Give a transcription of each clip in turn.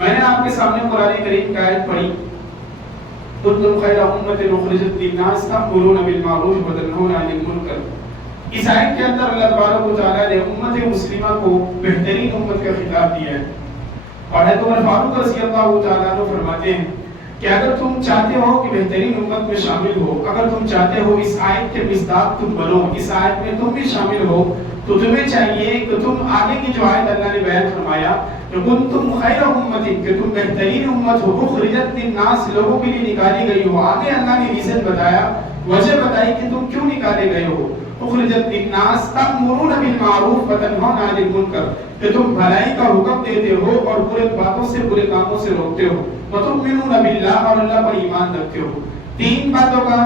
میں نے آپ کے سامنے قرآن کریم کی آیت پڑھی کنتم خیر امۃ اخرجت للناس تأمرون بالمعروف وتنہون عن المنکر. اس آیت کے اندر اللہ تبارک و تعالیٰ نے امت مسلمہ کو بہترین امت کا خطاب دیا ہے. اور حضرت عمر فاروق رضی اللہ تعالیٰ عنہ فرماتے ہیں کہ اگر تم چاہتے ہو کہ بہترین امت میں شامل ہو، اگر تم چاہتے ہو اس آیت کے مصداق تم بنو، اس آیت میں تم بھی شامل ہو، تو تمہیں چاہیے کہ تم آگے کی جو آیت اللہ نے بیان فرمایا کہ کنتم خیر امت، کہ تم بہترین امت ہو، اخرجت للناس، لوگوں کے لیے نکالی گئی ہو. آگے اللہ نے ریزن بتایا، وجہ بتائی کہ تم کیوں نکالے گئے ہو. اخرجت للناس تأمرون بالمعروف وتنہون عن المنکر، کہ تم بھلائی کا حکم دیتے ہو اور برے باتوں سے، برے کاموں سے روکتے ہو. وتؤمنون باللہ، اور اللہ پر ایمان رکھتے ہو. تین باتوں کا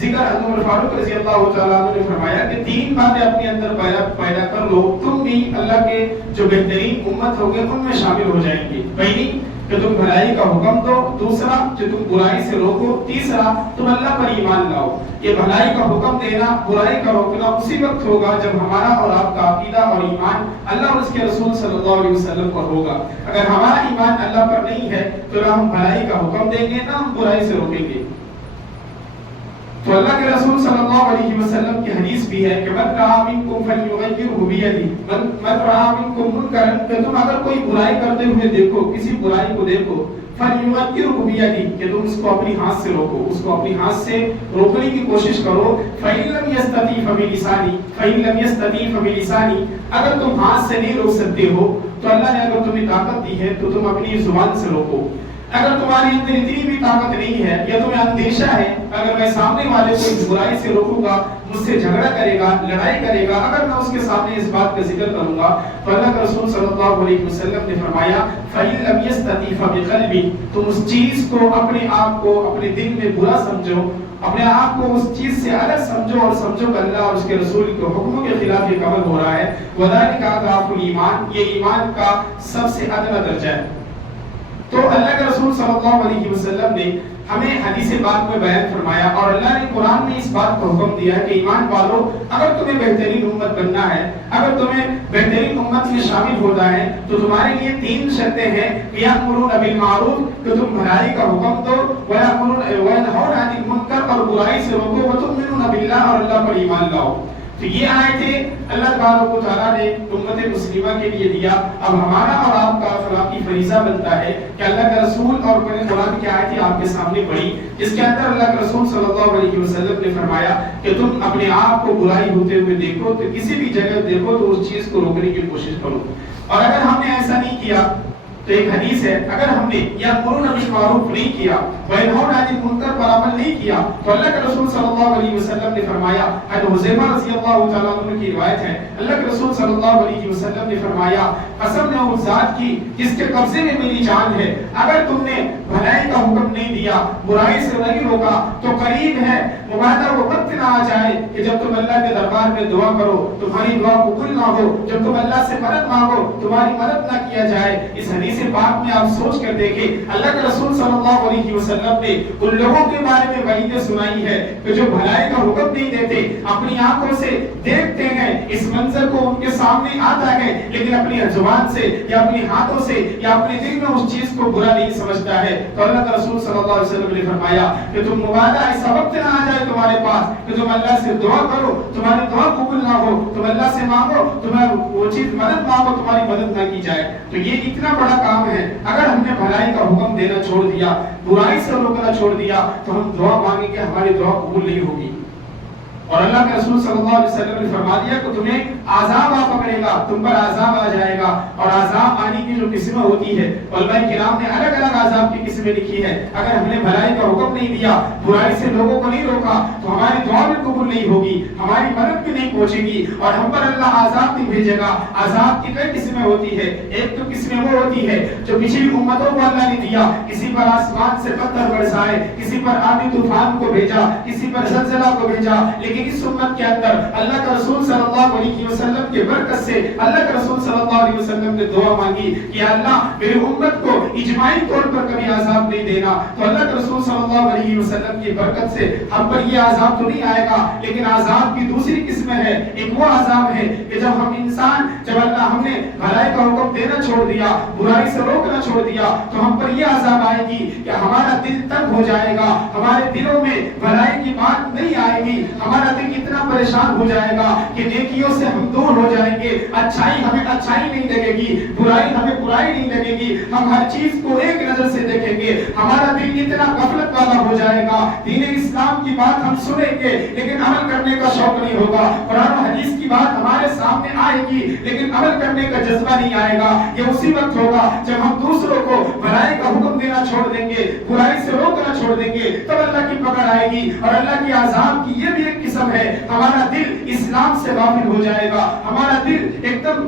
ذکر حضرت عمر فاروق رضی اللہ تعالیٰ عنہ نے فرمایا کہ تین باتیں اپنے اندر پیدا کر لو، تم بھی اللہ کے جو بہترین امت ہوگے ان میں شامل ہو جائیں گے. پہلی کہ تم بھلائی کا حکم دو، دوسرا کہ تم برائی سے روکو، تیسرا تم اللہ پر ایمان لاؤ. یہ بھلائی کا حکم دینا، برائی کا روکنا اسی وقت ہوگا جب ہمارا اور آپ کا عقیدہ اور ایمان اللہ اور اس کے رسول صلی اللہ علیہ وسلم پر ہوگا. اگر ہمارا ایمان اللہ پر نہیں ہے تو نہ ہم بھلائی کا حکم دیں گے، نہ ہم برائی سے روکیں گے. تو اللہ کے رسول صلی اللہ علیہ وسلم کی حدیث بھی ہے کہ من رأى منکم فلیغیرہ بیدہ، من رأى منکم منکرا، کہ تم اگر کوئی برائی کرتے ہوئے دیکھو، کسی برائی کو دیکھو، فلیغیرہ بیدہ، کہ تم اس کو اپنی ہاتھ سے روکو، اس کو اپنی ہاتھ سے روکنے کی کوشش کرو. فإن لم يستطع فبلسانہ، فإن لم يستطع فبلسانہ، اگر تم ہاتھ سے نہیں روک سکتے ہو تو اللہ نے اگر تمہیں طاقت دی ہے تو تم اپنی زبان سے روکو. اگر تمہاری اندر اتنی بھی طاقت نہیں ہے یا تمہیں اندیشہ ہے اگر میں سامنے والے کو اس برائی سے روکوں گا، مجھ سے جھگڑا کرے گا، لڑائی کرے گا، اگر میں اس کے سامنے اس بات کا ذکر کروں گا تو اللہ کے رسول صلی اللہ علیہ وسلم نے فرمایا فَإِن لَمْ يَسْتَطِعْ فَبِقَلْبِهِ، تم اس چیز کو، اپنے آپ کو اپنے دل میں برا سمجھو، اپنے آپ کو اس چیز سے الگ سمجھو اور سمجھو کہ اللہ اور اس کے رسول کے حکموں کے خلاف یہ عمل ہو رہا ہے. وَذَلِكَ أَضْعَفُ الْإِيمَانِ، یہ ایمان کا سب سے ادنا درجہ ہے. تو اللہ کے رسول صلی اللہ علیہ وسلم نے ہمیں حدیث پاک میں بیان فرمایا اور اللہ نے قرآن میں اس بات کا حکم دیا کہ ایمان والو، اگر تمہیں بہترین امت بننا ہے، اگر تمہیں بہترین امت میں شامل ہونا ہے تو تمہارے لیے تین شرطیں ہیں. یأمرون بالمعروف، کہ تم بھلائی کا حکم دو، وینہون عن المنکر، اور برائی سے روکو، وتؤمنون باللہ، اور اللہ پر ایمان لاؤ. تو یہ آیتیں اللہ تبارک و تعالیٰ نے امت مسلمہ کے لیے دیا. اب ہمارا اور آپ کا اخلاقی فریضہ بنتا ہے کہ اللہ کا رسول اور قرآن کی آیتیں آپ کے سامنے پڑھی جس کے اندر اللہ کے رسول صلی اللہ علیہ وسلم نے فرمایا کہ تم اپنے آپ کو برائی ہوتے ہوئے دیکھو تو کسی بھی جگہ دیکھو تو اس چیز کو روکنے کی کوشش کرو. اور اگر ہم نے ایسا نہیں کیا تو ایک حدیث ہے، اگر ہم نے یأمرون بالمعروف نہیں کیا، وینہون عن المنکر پر عمل نہیں کیا، تو اللہ کے رسول صلی اللہ علیہ وسلم نے فرمایا، حضرت حذیفہ رضی اللہ تعالیٰ عنہ کی روایت ہے، اللہ کے رسول صلی اللہ علیہ وسلم نے فرمایا قسم نے اس ذات کی جس کے قبضے میں میری جان ہے، اگر تم نے بھلائی کا حکم نہیں دیا، برائی سے نہیں روکا، تو قریب ہے مبادہ وہ وقت نہ آ جائے کہ جب تم اللہ کے دربار میں دعا کرو تمہاری دعا قبول نہ ہو، جب تم اللہ سے مدد مانگو تمہاری مدد نہ کیا جائے. اس حدیث پاک میں آپ سوچ کر دیکھیں اللہ کے رسول صلی اللہ علیہ وسلم نے ان لوگوں کے بارے میں وعیدیں سنائی ہے کہ جو بھلائی کا حکم نہیں دیتے، اپنی آنکھوں سے دیکھتے ہیں، اس منظر کو ان کے سامنے آتا ہے لیکن اپنی زبان سے یا اپنی ہاتھوں سے یا اپنے دل میں اس چیز کو برا نہیں سمجھتا ہے. تو اللہ کے رسول صلی اللہ علیہ وسلم نے فرمایا کہ تم مبادہ ایسا وقت نہ آ جائے تمہارے پاس کہ تم اللہ سے دعا کرو تمہاری دعا قبول نہ ہو، تم اللہ سے مانگو تمہیں وہ چیز مدد مانگو تمہاری مدد نہ کی جائے. تو یہ اتنا بڑا کام ہے. اگر ہم نے بھلائی کا حکم دینا چھوڑ دیا، برائی سے روکنا چھوڑ دیا تو ہم دعا مانگیں گے ہماری دعا قبول نہیں ہوگی. اور اللہ کے رسول صلی اللہ علیہ وسلم نے فرما دیا کہ تمہیں عذاب آ پکڑے گا، تم پر عذاب آ جائے گا. اور عذاب آنے کی جو قسمیں ہوتی ہے علماء کرام نے الگ الگ عذاب کی قسمیں لکھی ہے. اگر ہم نے بھلائی کا حکم نہیں دیا، برائی سے لوگوں کو نہیں روکا تو ہماری دعا بھی قبول نہیں ہوگی، ہماری مدد بھی نہیں پہنچے گی اور ہم پر اللہ عذاب نہیں بھیجے گا. عذاب کی کئی قسمیں ہوتی ہے. ایک تو قسمیں وہ ہوتی ہے جو پچھلی امتوں کو اللہ نے دیا، کسی پر آسمان سے پتھر برسائے، کسی پر آندھی طوفان کو بھیجا، کسی پر زلزلہ کو بھیجا، لیکن لیکن اس امت کے اندر اللہ کا رسول صلی اللہ علیہ وسلم کے برکت سے اللہ کا رسول صلی اللہ علیہ وسلم نے دعا مانگی کہ اللہ میری امت کو اجماعی طور پر کبھی عذاب نہیں دینا. تو اللہ کے رسول صلی اللہ علیہ وسلم کی برکت سے ہم پر یہ عذاب تو نہیں آئے گا, لیکن عذاب کی دوسری قسم ہے. ایک وہ عذاب ہے کہ جب ہم انسان, جب اللہ ہم نے بھلائی کا حکم دینا چھوڑ دیا, برائی سے روکنا چھوڑ دیا, تو ہم پر یہ عذاب آئے گی کہ ہمارا دل تنگ ہو جائے گا, ہمارے دلوں میں بھلائی کی بات نہیں آئے گی, ہمارا دل اتنا پریشان ہو جائے گا کہ نیکیوں سے ہم دور ہو جائیں گے, اچھائی ہمیں اچھائی نہیں لگے گی, برائی ہمیں برائی نہیں لگے گی, ہم ہر چیز کو ایک نظر سے دیکھیں گے, ہمارا دل اتنا غفلت والا ہو جائے گا, دین اسلام کی بات ہم سنیں گے لیکن عمل کرنے کا شوق نہیں ہوگا, قرآن و حدیث کی بات ہمارے سامنے آئے گی لیکن عمل کرنے کا جذبہ نہیں آئے گا. یہ اسی وقت ہوگا جب ہم دوسروں کو بھلائی کا حکم دینا چھوڑ دیں گے, برائی سے روکنا چھوڑ دیں گے, تب اللہ کی پکڑ آئے گی. اور اللہ کی عذاب کی یہ بھی ایک قسم ہے, ہمارا دل اسلام سے غافل ہو جائے گا, ہمارا دل ایک دم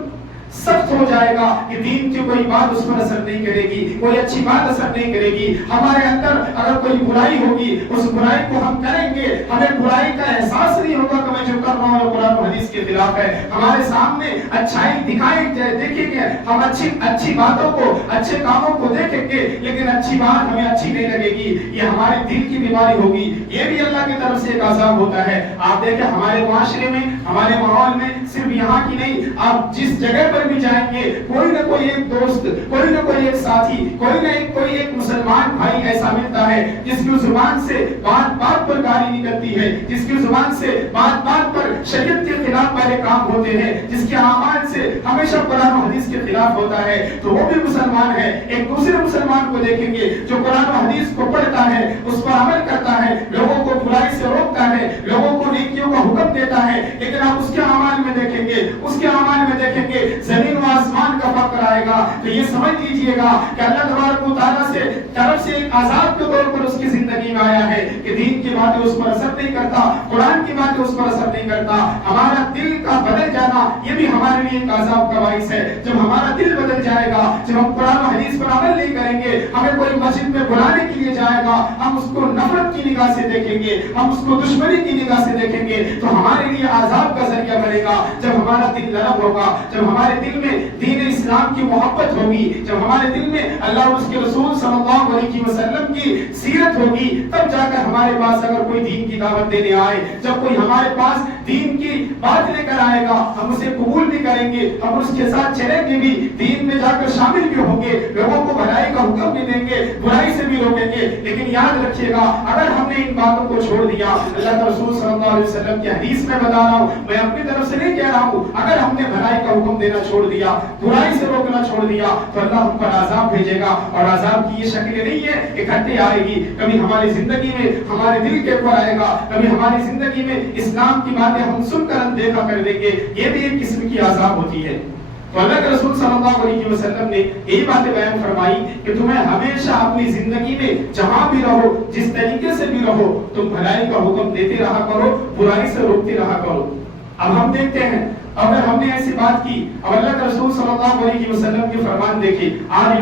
سخت ہو جائے گا کہ دین کی کوئی بات اس پر اثر نہیں کرے گی, کوئی اچھی بات اثر نہیں کرے گی. ہمارے اندر اگر کوئی برائی ہوگی اس برائی کو ہم کریں گے, ہمیں برائی کا احساس نہیں ہوگا کہ میں جو کر رہا ہوں قرآن و حدیث کے خلاف ہے. ہمارے سامنے اچھائی دکھائی دیکھیں گے, ہم اچھی باتوں کو, اچھے کاموں کو دیکھیں گے لیکن اچھی بات ہمیں اچھی نہیں لگے گی. یہ ہمارے دل کی بیماری ہوگی. یہ بھی اللہ کی طرف سے ایک عذاب ہوتا ہے. آپ دیکھیں ہمارے معاشرے میں, ہمارے ماحول میں, صرف یہاں کی نہیں, آپ جس جگہ پر بھی جائیں گے کوئی نہ کوئی ایک دوست, کوئی نہ کوئی ایک ساتھی, کوئی ایک مسلمان بھائی ایسا ملتا ہے جس کی زبان سے بات بات پر گالی نکلتی ہے, جس کی زبان سے بات بات پر شریعت کے خلاف والے کام ہوتے ہیں, جس کے اعمال سے ہمیشہ قرآن و حدیث کے خلاف ہوتا ہے. تو وہ بھی مسلمان ہے. ایک دوسرے مسلمان کو دیکھیں گے جو قرآن و حدیث کو پڑھتا ہے, اس پر عمل کرتا ہے, لوگوں کو برائی سے روکتا ہے, لوگوں کو نیکیوں کا حکم دیتا ہے, لیکن آپ اس کے اعمال میں دیکھیں گے, اس کے اعمال میں دیکھیں گے زمین و آسمان کا فرق آئے گا. تو یہ سمجھ لیجئے گا کہ اللہ تبارک و تعالیٰ سے طرف سے ایک عذاب کے طور پر اس کی زندگی میں آیا ہے کہ دین کی باتیں اس پر اثر نہیں کرتا, قرآن کی باتیں اس پر اثر نہیں کرتا. ہمارا دل کا بدل جانا یہ بھی ہمارے لیے ایک عذاب کا باعث ہے. جب ہمارا دل بدل جائے گا, جب ہم قرآن و حدیث پر عمل نہیں کریں گے, ہمیں کوئی مسجد میں بلانے کے لیے جائے گا, ہم اس کو نفرت کی نگاہ سے دیکھیں گے, ہم اس کو دشمنی کی نگاہ سے دیکھیں گے, تو ہمارے لیے عذاب کا ذریعہ بنے گا. جب ہمارا دل نرم ہوگا, جب ہمارے دل میں دین اسلام کی محبت ہوگی, جب ہمارے دل میں اللہ اور اس کے رسول صلی اللہ علیہ وسلم کی سیرت ہوگی, تب جا کر ہمارے پاس اگر کوئی دین کی دعوت دینے آئے, جب کوئی ہمارے پاس دین کی بات لے کر آئے گا, ہم اسے قبول بھی کریں گے, ہم اس کے ساتھ چلیں گے بھی, دین میں جا کر شامل بھی ہوں گے, لوگوں کو بھلائی کا حکم بھی دیں گے, برائی سے بھی روکیں گے. لیکن یاد رکھیے گا اگر ہم نے ان باتوں کو چھوڑ دیا, اللہ کے رسول صلی اللہ علیہ وسلم کی حدیث میں بتا رہا ہوں, میں اپنی طرف سے نہیں کہہ رہا ہوں, اگر ہم نے بھلائی کا حکم دینا چھوڑ دیا, برائی سے روکنا چھوڑ دیا, تو اللہ ہم پر عذاب بھیجے گا. اور عذاب کی یہ شکل نہیں ہے اکٹھے آئے گی, کبھی ہماری زندگی میں ہمارے دل کے اوپر آئے گا, کبھی ہماری زندگی میں اسلام کی باتیں ہم سن کر اندیکھا کر دیں گے. یہ بھی ایک قسم کی عذاب ہوتی ہے. تو اللہ کے رسول صلی اللہ علیہ وسلم نے یہی باتیں بیان فرمائی کہ تمہیں ہمیشہ اپنی زندگی میں جہاں بھی رہو, جس طریقے سے بھی رہو, تم بھلائی کا حکم دیتے رہا کرو, برائی سے روکتے رہا کرو. اب ہم دیکھتے ہیں اگر ہم نے ایسی بات کی, اب اللہ کے رسول صلی اللہ علیہ وسلم کے فرمان دیکھیں, آج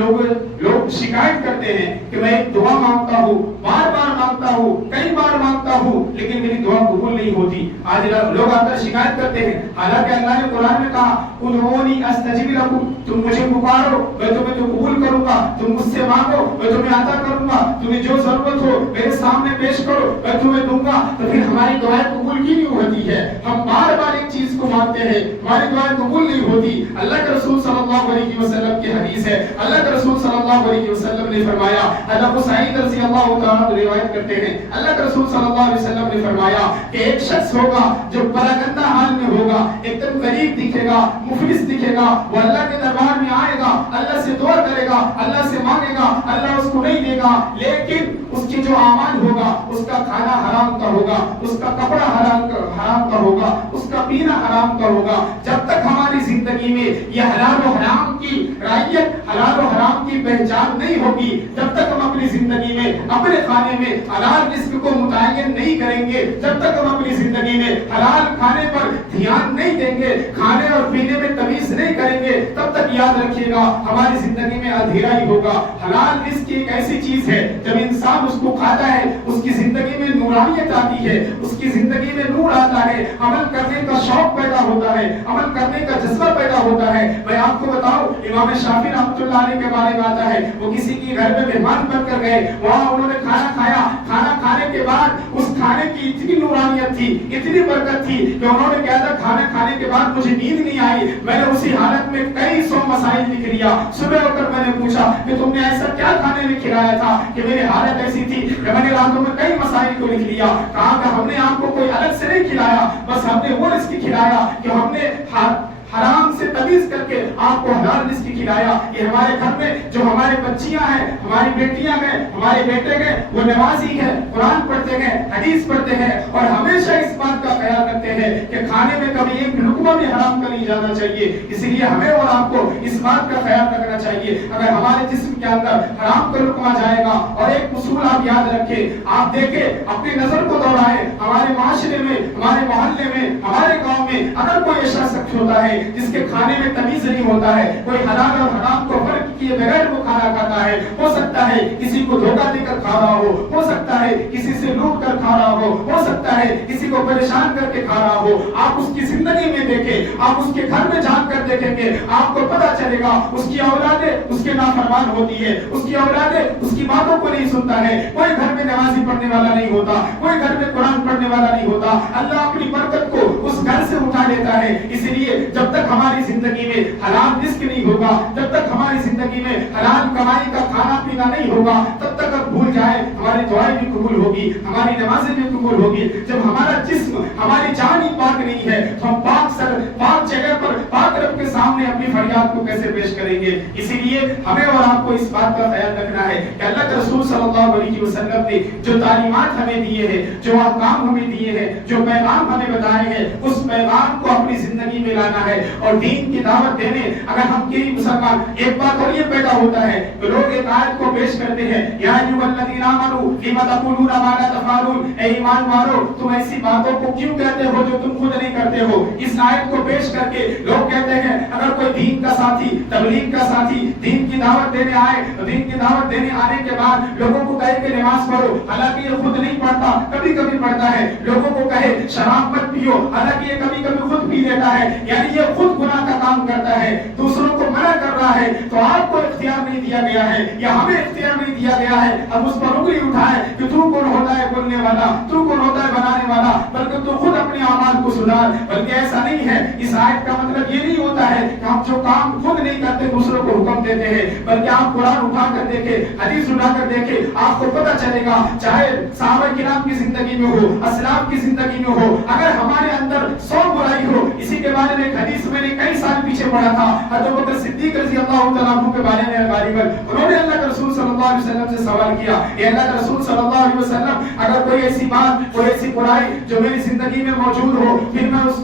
لوگ شکایت کرتے ہیں کہ میں ایک دعا مانگتا ہوں, بار بار مانگتا ہوں, کئی بار مانگتا ہوں, لیکن میری دعا قبول نہیں ہوتی. آج لوگ آ کر شکایت کرتے ہیں, حالانکہ اللہ نے قرآن میں کہا ادعونی استجب لکم, تم مجھے پکارو میں تمہیں تو قبول کروں گا, تم مجھ سے مانگو میں تمہیں عطا کروں گا, تمہیں جو ضرورت ہو میرے سامنے پیش کرو میں تمہیں دوں گا. تو پھر ہماری دعائیں قبول کیوں نہیں ہوتی ہے؟ ہم بار بار ایک چیز کو مانگتے ہیں, ہماری دعائیں قبول نہیں ہوتی. اللہ کے رسول صلی اللہ علیہ وسلم کی حدیث ہے, اللہ کے رسول صلی اللہ علیہ وسلم نے فرمایا, ابو سعید رضی اللہ تعالیٰ عنہ روایت کرتے ہیں, اللہ کے رسول صلی اللہ علیہ وسلم نے فرمایا کہ ایک شخص ہوگا جو پراگندہ حال میں ہوگا, ایک دم غریب دکھے گا, مفلس دکھے گا, وہ اللہ کے دربار میں آئے گا, اللہ سے دعا کرے گا, اللہ سے مانگے گا, اللہ اس کو نہیں دے گا, لیکن اس کی جو اعمال ہوگا, اس کا کھانا حرام کا ہوگا, اس کا کپڑا حرام کا ہوگا, اس کا پینا حرام کا ہوگا. جب تک ہماری زندگی میں یہ حلال و حرام کی رعایت حلال و حرام کی پہچان نہیں ہوگی، جب تک ہم اپنی زندگی میں اپنے کھانے میں حلال رزق کو متعین نہیں کریں گے، جب تک ہم اپنی زندگی میں حلال کھانے پر دھیان نہیں دیں گے، کھانے اور پینے میں تمیز نہیں کریں گے، تب تک یاد رکھیے گا ہماری زندگی میں اندھیرا ہی ہوگا۔ حلال رزق ایک ایسی چیز ہے جب انسان اس کو کھاتا ہے اس کی زندگی میں نورانیت آتی ہے، اس کی زندگی میں نور آتا ہے، عمل کرنے کا شوق پیدا ہوتا ہے، عمل کرنے کا جذبہ پیدا ہوتا ہے۔ میں آپ کو بتاؤں، امام شافعی رحمۃ اللہ علیہ کے بارے میں آتا ہے، وہ کسی کے گھر میں مہمان بن کر گئے، وہاں انہوں نے کھانا کھایا، کھانا کھانے کے بعد اس کھانے کی اتنی نورانیت تھی، اتنی برکت تھی کہ انہوں نے کہا تھا کھانا کھانے کے بعد مجھے نیند نہیں آئی، میں نے اسی حالت میں کئی سو مسائل لکھ لیا۔ صبح ہو کر میں نے پوچھا کہ تم نے ایسا کیا کھانے میں کھلایا تھا کہ میری حالت ایسی تھی کہ میں نے راتوں میں کئی مسائل کو لکھ لیا۔ کہا کہ ہم نے آپ کو کوئی الگ سے نہیں کھلایا، بس ہم نے وہ رزق کھلایا کہ ہم نے حرام سے تمیز کر کے آپ کو حلال رزق کھلایا۔ یہ ہمارے گھر میں جو ہمارے بچیاں ہیں، ہماری بیٹیاں ہیں، ہمارے بیٹے ہیں، وہ نمازی ہیں، قرآن پڑھتے ہیں، حدیث پڑھتے ہیں اور ہمیشہ اس بات کا خیال رکھتے ہیں کہ کھانے میں کبھی ایک لقمہ بھی حرام کا نہیں جانا چاہیے۔ اسی لیے ہمیں اور آپ کو اس بات کا خیال رکھنا چاہیے، اگر ہمارے جسم کے اندر حرام کا لقمہ جائے گا، اور ایک اصول آپ یاد رکھیں، آپ دیکھیں اپنی نظر کو دوڑائیں، ہمارے معاشرے میں، ہمارے محلے میں، ہمارے گاؤں میں اگر کوئی ایسا شخص ہوتا ہے جس کے کھانے میں تمیز نہیں ہوتا ہے، کوئی حلال اور حرام کو فرق کیے بغیر وہ کھانا کھاتا ہے، ہو سکتا ہے کسی کو دھوکہ دے کر کھا رہا ہو سکتا ہے کسی سے لوٹ کر کھا رہا ہو سکتا ہے کسی کو پریشان کر کے کھا رہا ہو، آپ اس کی زندگی میں دیکھیں، آپ اس کے گھر میں جان کر دیکھیں گے، آپ کو پتا چلے گا اس کی اولادیں اس کے نافرمان ہوتی ہے، اس کی اولادیں اس کی باتوں کو نہیں سنتا ہے، کوئی گھر میں نمازی پڑھنے والا نہیں ہوتا، کوئی گھر میں قرآن پڑھنے والا نہیں ہوتا، اللہ اپنی برکت کو اس گھر سے اٹھا لیتا ہے۔ اس لیے جب تک ہماری زندگی میں حلال رزق نہیں ہوگا، جب تک ہماری زندگی میں حلال کمائی کا کھانا پینا نہیں ہوگا، تب تک اب بھول جائے ہماری دعائیں بھی قبول ہوگی، ہماری نمازیں بھی قبول ہوگی۔ جب ہمارا جسم، ہماری جان ہی پاک نہیں ہے تو ہم پاک جگہ پر پاک رب کے سامنے اپنی فریاد کو کیسے پیش کریں گے؟ اسی لیے ہمیں اور آپ کو اس بات کا خیال رکھنا ہے کہ اللہ کے رسول صلی اللہ علیہ وسلم نے جو تعلیمات ہمیں دیے ہیں، جو احکام ہمیں دیے ہیں، جو پیغام ہمیں بتائے ہیں، اس پیغام کو اپنی زندگی میں لانا ہے اور دین کی دعوت دینے۔ اگر ہم کسی مسلمان، ایک بات اور یہ پیدا ہوتا ہے کہ لوگ ایک آیت کو پیش کرتے ہیں، یا ایھا الذین آمنوا لم تقولون ما لا تفعلون، اے ایمان والو تم ایسی باتوں کو کیوں کہتے ہو جو تم خود نہیں کرتے ہو۔ اس آیت کو پیش کر کے لوگ کہتے ہیں اگر کوئی دین کا ساتھی، تبلیغ کا ساتھی دین کی دعوت دینے آئے تو دین کی دعوت دینے آنے کے بعد لوگوں کو کہے کہ نماز پڑھو، حالانکہ یہ خود نہیں پڑھتا، کبھی کبھی پڑھتا ہے، لوگوں کو کہے شراب مت پیو، حالانکہ یہ کبھی کبھی خود پی لیتا ہے، یعنی یہ خود گناہ کا کام کرتا ہے، دوسروں کو منع کر رہا ہے، تو آپ کو اختیار نہیں دیا گیا ہے یا ہمیں اختیار نہیں دیا گیا ہے اب اس پر انگلی اٹھائے کہ تو کون ہوتا ہے بولنے والا، تو کون ہوتا ہے بنانے والا، بلکہ تو خود اپنے اعمال کو سدھار۔ بلکہ ایسا نہیں ہے، اس آیت کا مطلب یہ نہیں ہوتا ہے کہ ہم جو کام خود نہیں کرتے دوسروں کو حکم دیتے ہیں، بلکہ آپ قرآن اٹھا کر دیکھیں، حدیث اٹھا کر دیکھیں، آپ کو پتہ چلے گا چاہے صحابہ کرام کی زندگی میں ہو، اسلاف کی زندگی میں ہو، اگر ہمارے اندر 100 برائی ہو، اسی کے بارے میں ایک حدیث میں نے کئی سال پیچھے پڑھا تھا، حضرت ابوبکر صدیق رضی اللہ تعالیٰ عنہ کے بارے میں غالباً انہوں نے اللہ کے رسول صلی اللہ علیہ وسلم سے سوال کیا، اے اللہ کے رسول صلی اللہ علیہ وسلم اگر کوئی ایسی بات، کوئی ایسی برائی جو میری زندگی میں موجود ہو، پھر میں اس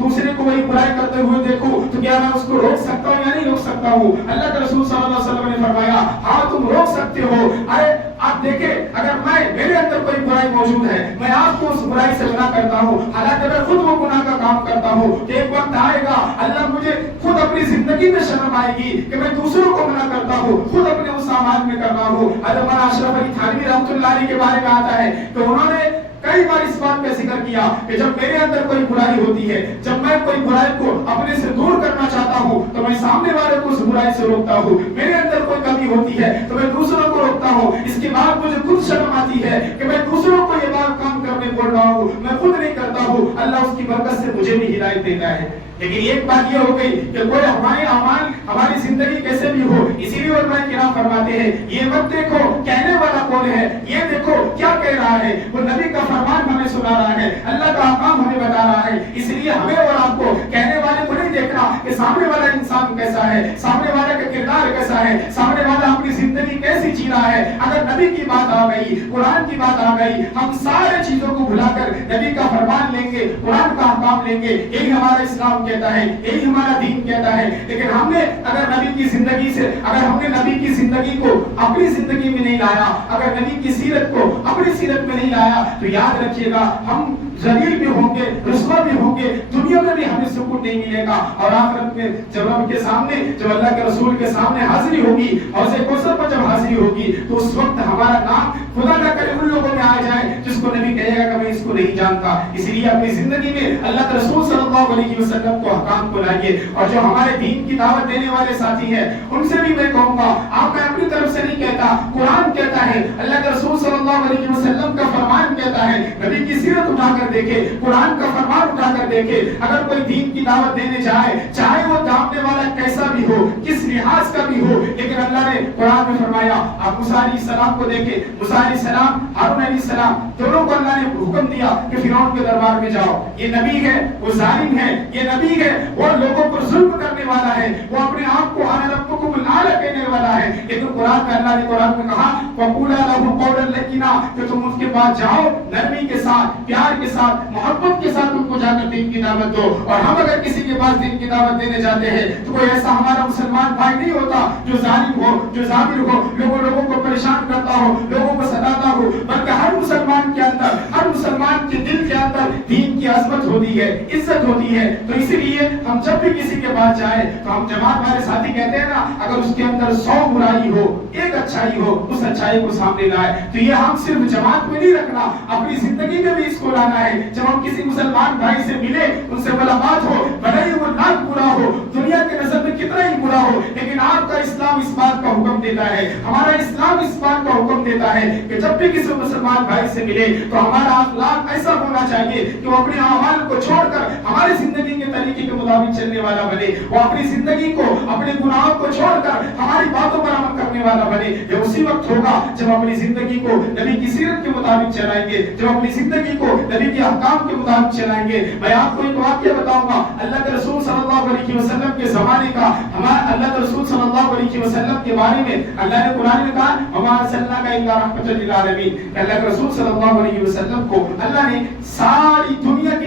دوسرے کو وہی برائی کرتے ہوئے دیکھوں تو کیا میں اس کو روک سکتا ہوں یا نہیں روک سکتا ہوں؟ اللہ کے رسول صلی اللہ علیہ وسلم نے فرمایا ہاں تم روک سکتے ہو۔ ارے آپ دیکھیں اگر میرے اندر کوئی برائی موجود ہے، میں آپ کو اس برائی سے منع کرتا ہوں، حالانکہ میں خود وہ گناہ کا کام کرتا ہوں، کہ ایک وقت آئے گا اللہ مجھے خود اپنی زندگی میں شرم آئے گی کہ میں دوسروں کو منع کرتا ہوں، خود اپنے اس اعمال میں کرتا ہوں۔ حضرت مولانا اشرف علی تھانوی رحمۃ اللہ علیہ کے بارے میں آتا ہے کہ انہوں نے کئی بار اس بات کا ذکر کیا کہ جب میرے اندر کوئی برائی ہوتی ہے، جب میں کوئی برائی کو اپنے سے دور کرنا چاہتا ہوں تو میں سامنے والے کو اس برائی سے روکتا ہوں، میرے اندر کوئی کمی ہوتی ہے تو میں دوسروں کو روکتا ہوں، اس کے بعد مجھے خود شرم آتی ہے کہ میں دوسروں کو یہ بات کام کرنے بول رہا ہوں، میں خود نہیں کرتا ہوں، اللہ اس کی برکت سے مجھے بھی ہدایت دیتا ہے۔ لیکن ایک بات یہ ہو گئی کہ کوئی ہمارے اعمال، ہماری زندگی کیسے بھی ہو، اسی لیے علماء کرام فرماتے ہیں یہ مت دیکھو کہنے والا کون ہے، یہ دیکھو کیا کہہ رہا ہے، وہ نبی کا فرمان ہمیں سنا رہا ہے، اللہ کا احکام ہمیں بتا رہا ہے۔ اس لیے ہمیں اور آپ کو کہنے والے کو نہیں دیکھنا کہ سامنے والا انسان کیسا ہے، سامنے والے کا کردار کیسا ہے، سامنے والا اپنی زندگی کیسی جی رہا ہے۔ اگر نبی کی بات آ گئی، قرآن کی بات آ گئی، ہم سارے چیزوں کو بھلا کر نبی کا فرمان لیں گے، قرآن کا احکام لیں گے. یہی ہمارا اسلام کہتا ہے، یہی ہمارا دین کہتا ہے. لیکن ہم نے اگر نبی کی زندگی سے، اگر ہم نے نبی کی زندگی کو اپنی زندگی میں نہیں لایا، اگر نبی کی سیرت کو اپنی سیرت میں نہیں لایا، تو یاد رکھیے گا ہم ذلیل بھی ہوں گے، رسوا بھی ہوں گے، دنیا میں بھی ہمیں سکون نہیں ملے گا. اور آخرت میں جب رب کے سامنے، جب اللہ کے رسول کے سامنے حاضری ہوگی، حوض کوثر پر جب حاضری ہوگی، تو اس وقت ہمارا نام خدا نہ کرے ان لوگوں میں آ جائے جس کو نبی کہے گا کہ میں اس کو نہیں جانتا. اس لیے اپنی زندگی میں اللہ کے رسول صلی اللہ علیہ وسلم کو احکام کو لائیے. اور جو ہمارے دین کی دعوت دینے والے ساتھی ہیں ان سے بھی میں کہوں گا، آپ میں اپنی طرف سے نہیں کہتا، قرآن کہتا ہے، اللہ کے رسول صلی اللہ علیہ وسلم کا فرمان کہتا ہے. نبی کی سیرت اٹھا کر دیکھے، قرآن کا فرمان اٹھا کر دیکھے. اگر کوئی دین کی دعوت دینے جائے، چاہے وہ دعوت والا کیسا بھی ہو، کس لحاظ کا بھی ہو، لیکن اللہ نے قرآن میں فرمایا. آپ موسیٰ علیہ السلام کو دیکھیں، موسیٰ علیہ السلام، ہارون علیہ السلام، دونوں کو اللہ نے حکم دیا کہ فرعون کے دربار میں جاؤ. یہ نبی ہے، وہ ظالم ہے، یہ نبی ہے، وہ لوگوں پر ظلم کرنے والا ہے، وہ اپنے آپ کو انا ربکم الاعلی کہنے والا ہے. لیکن قرآن کا اللہ نے قرآن میں کہا وقولا لہ قولا لینا، کہ تم اس کے پاس جاؤ، نرمی کے ساتھ، پیار کے ساتھ، محبت کے ساتھ ان کو جا کر دین کی دعوت دو. اور ہم اگر کسی کے پاس دین کی دعوت دینے جاتے ہیں تو کوئی ایسا ہمارا مسلمان بھائی نہیں ہوتا جو ظالم ہو، جو ظالم ہو، لوگوں کو پریشان کرتا ہو، لوگوں کو ستاتا ہو. بلکہ ہر مسلمان کے اندر، ہر مسلمان کے دل کے اندر دین کی عظمت ہوتی ہے، عزت ہوتی ہے. تو اسی لیے ہم جب بھی کسی کے پاس جائیں تو ہم جماعت والے ساتھی کہتے ہیں نا، اگر اس کے اندر 100 برائی ہو، ایک اچھائی ہو، اس اچھائی کو سامنے لائے. تو یہ ہم صرف جماعت میں نہیں رکھنا، اپنی زندگی میں بھی اس کو لانا ہے. جب ہم کسی مسلمان بھائی سے ملے، ان سے ملاقات ہو، بھلے ہی وہ لاکھ برا ہو، دنیا کے نظر میں کتنا ہی برا ہو، لیکن آپ کا اسلام اس بات کا حکم دیتا ہے، ہمارا اسلام اس بات کا حکم دیتا ہے کہ جب بھی کسی مسلمان بھائی سے ملے تو ہمارا اخلاق ایسا ہونا چاہیے کہ وہ اپنے اعمال کو چھوڑ کر ہماری زندگی کے طریقے کے مطابق چلنے والا بنے. وہ اپنی زندگی کو، اپنے گناہوں کو چھوڑ کر ہماری باتوں پر عمل کرنے والا بنے. یہ اسی وقت ہوگا جب اپنی زندگی کو نبی کی سیرت کے مطابق چلائیں گے، جب اپنی زندگی کو نبی کے احکام کے مطابق چلائیں گے. میں آپ کو ایک واقعہ بتاؤں گا اللہ کے رسول صلی اللہ علیہ وسلم کے زمانے کا. ہمارے اللہ کے رسول صلی اللہ علیہ وسلم کے بارے میں اللہ نے قرآن میں کہا وما ارسلناک الا رحمۃ للعالمین. اللہ کے رسول صلی اللہ علیہ وسلم کو اللہ نے ساری دنیا کے